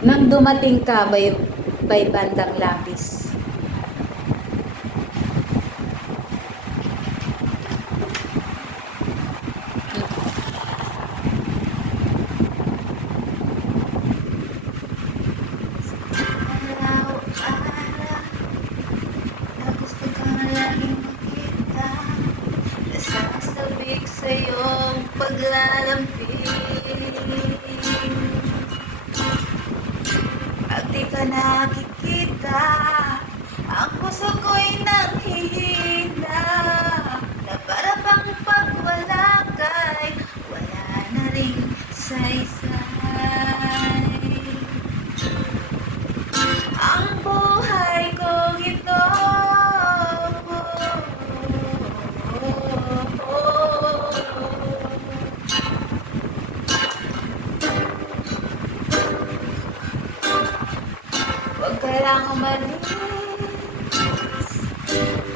Nang dumating ka, by bandang lapis. Araw-araw na gusto kang laging makita, nasasabik sa iyong paglalambing. Pag di ka nakikita, ang puso ko'y nanghihina, na para bang pag wala ka'y wala na ring saysay. Ang buhay kong ito, huwag ka lang umalis,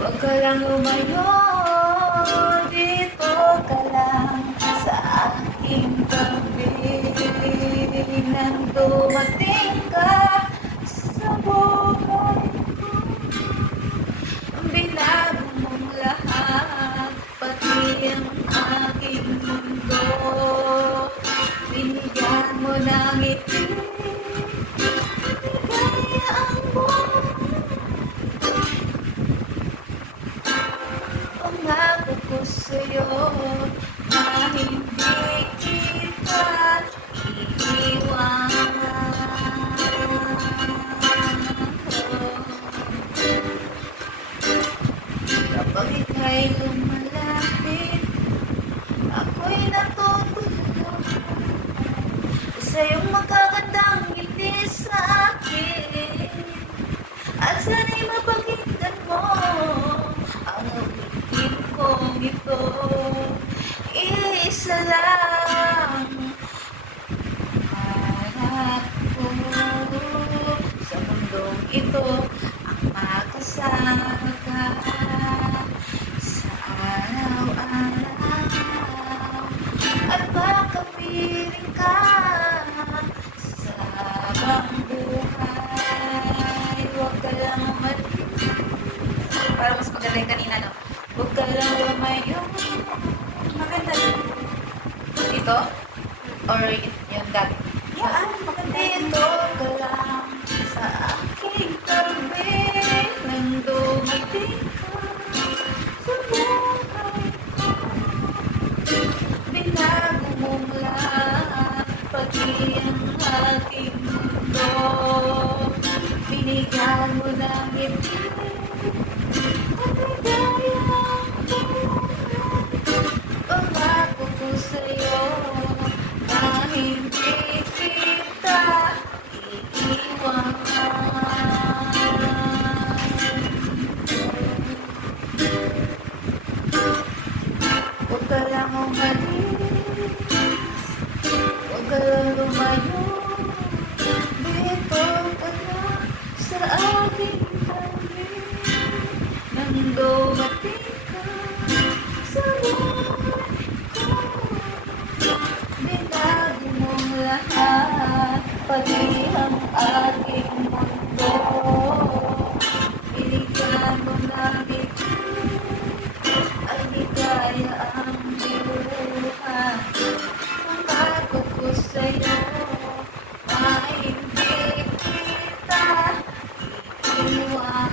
huwag ka lang lumayo, dito ka lang sa aking tabi. Nang dumating ka sa buhay ko, binago mong lahat, pati ang aking mundo. Binigyan mo ng ngiti, kaya ang buhay. Pangako ko sa'yo na hindi kita iiwan. Kapag ika'y lumalapit, ako'y natutulog sa iyong magagandang ngiti sa akin. At sana'y mapakinggan mo ang awitin kong ito. Iisa lang hanap ko sa mundong ito, ang makasama ka sa araw-araw, at makapiling ka sa habang buhay. Huwag ka lang umalis, para mas maganda yung kanina, no? Huwag ka lang lumayo. Maganda yun. Ito? Or yung dati? Yan, maganda ito. Ka lang sa aking tabi, nang dumating ka sa buhay ko. Binago mong lahat, pati ang aking mundo. Binigyan mo ng ngiti, at ligaya ang buhay. Pangako ko sa'yo na hindi kita iiwan. Huwag ka lang umalis, huwag ka lang lumayo, dito ka lang sa aking tabi. Nang dumating ka sa buhay ko, binago mong lahat, pati ang aking mundo. Binigyan mo ng ngiti, ay ligaya ang buhay. Pangako ko sa'yo na hindi kita iiwan.